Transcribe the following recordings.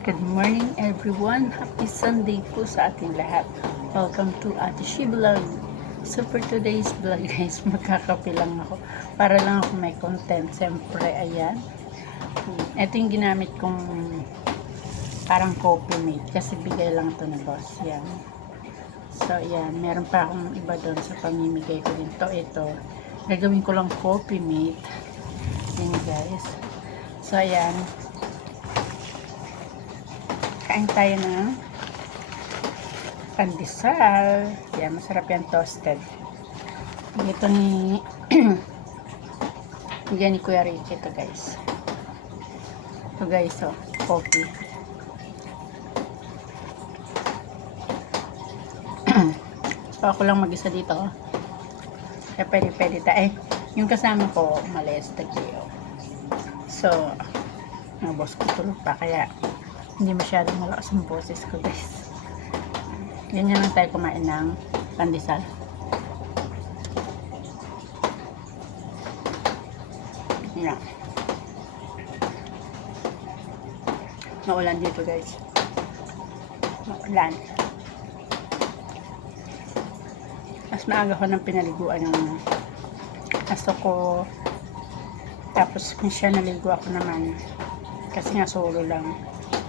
Good morning everyone. Happy Sunday po sa ating lahat. Welcome to Ate She Vlog. So for today's vlog guys, magkakape lang ako. Para lang ako may content. Siyempre, ayan. Ito yung ginamit kong parang coffee mate. Kasi bigay lang ito ni boss. Yan. So ayan, meron pa akong iba doon sa pamimigay ko din. Ito. Gagawin ko lang coffee mate. Yan guys. So ayan. Kain tayo ng pandesal. Yan, masarap yan toasted. Ito ni yan ni Kuya Richie ito guys. Ito guys, oh, coffee. So ako lang mag-isa dito. Kaya pwede tayo. Yung kasama ko, umalis tagiyo. So, ang boss ko tulog pa kaya hindi masyadong malakas ang boses ko guys. Ganyan lang tayo kumain ng pandesal. Yan. Maulan dito guys. Maulan. Mas maaga ko nang pinaliguan ng aso ko. Tapos siya naligo ako naman. Kasi nga solo lang.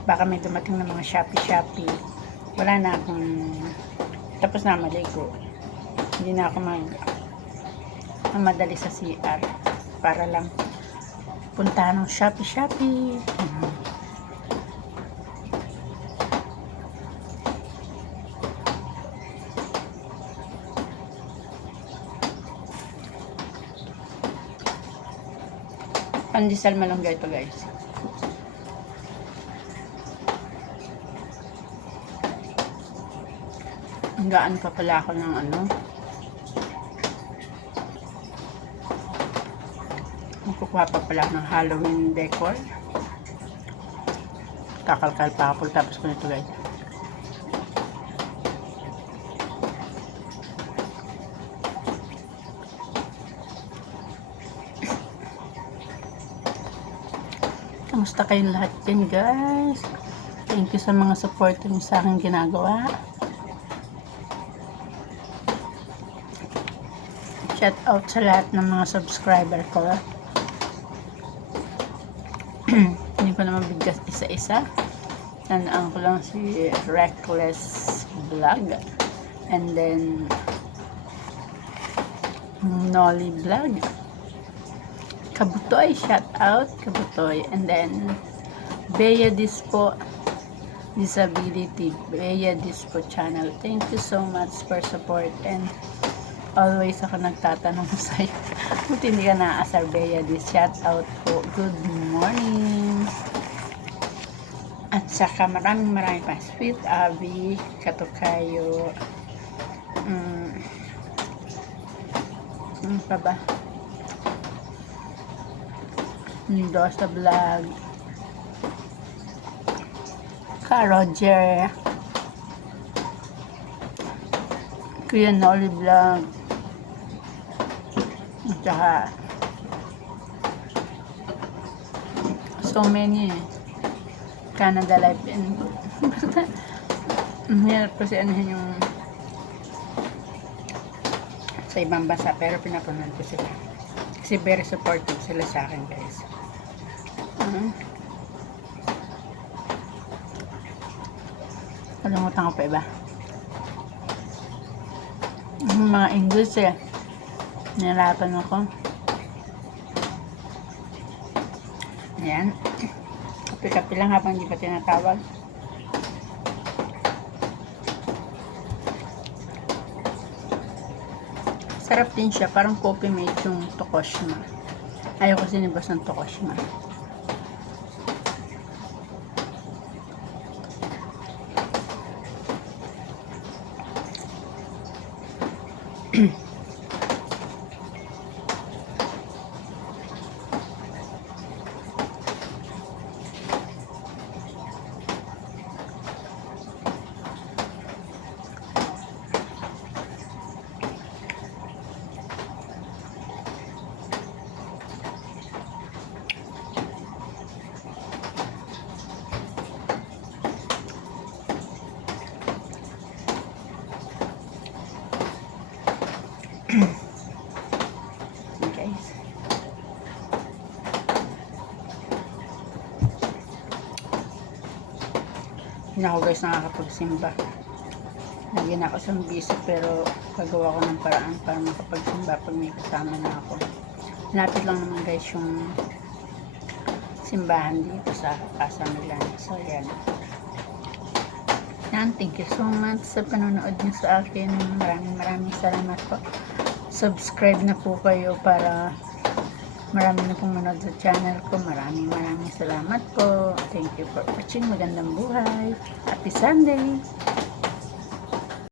Baka may dumating ng mga Shopee. Wala na akong tapos na maligo. Hindi na ako madali sa CR para lang puntahan ng Shopee. Pandesal malunggay ito guys. Gaan pa pala ako ng magkukuha pa pala ng Halloween decor. Kakalkal pa ako tapos ko nito guys. Kamusta kayong lahat dyan guys? Thank you sa mga support niyo sa aking ginagawa. Shout out sa lahat ng mga subscriber ko. Hindi ko naman bigkas isa-isa. Tandaan ko lang si Reckless Vlog. And then Nolly Vlog. Kabutoy, shout out Kabutoy. And then Bea Dispo Disability Bea Dispo channel. Thank you so much for support and always ako nagtatanong sa'yo. Buti hindi ka naasar, Bea. This shout out po. Good morning. At saka maraming pa. Sweet Abby, Katukayo. Ano pa ba? Dosa Vlog. Ka Roger. Kuya Nolly Vlog. At saka so many Canada Life and basta mahirap kasi anuhin yung sa ibang bansa pero pinapanood ko sila kasi very supportive sila sa akin guys. Kalimutan ko pa iba mga English nilalapan ako. Ayan. Kapi-kapi lang habang hindi pa tinatawag. Sarap din siya. Parang coffee mate yung Tokoshima. Ayaw kasi nibas ng Tokoshima. Hindi na ako guys nakakapagsimba. Lagi na ako sa busy pero gagawa ko ng paraan para makapagsimba pag may kasama na ako. Lapit lang naman guys yung simbahan dito sa casa nila. So yan. Yan, thank you so much sa panonood niyo sa akin. Maraming salamat po. Subscribe na po kayo para marami na pong manood sa channel ko. Maraming salamat po. Thank you for watching. Magandang buhay. Happy Sunday!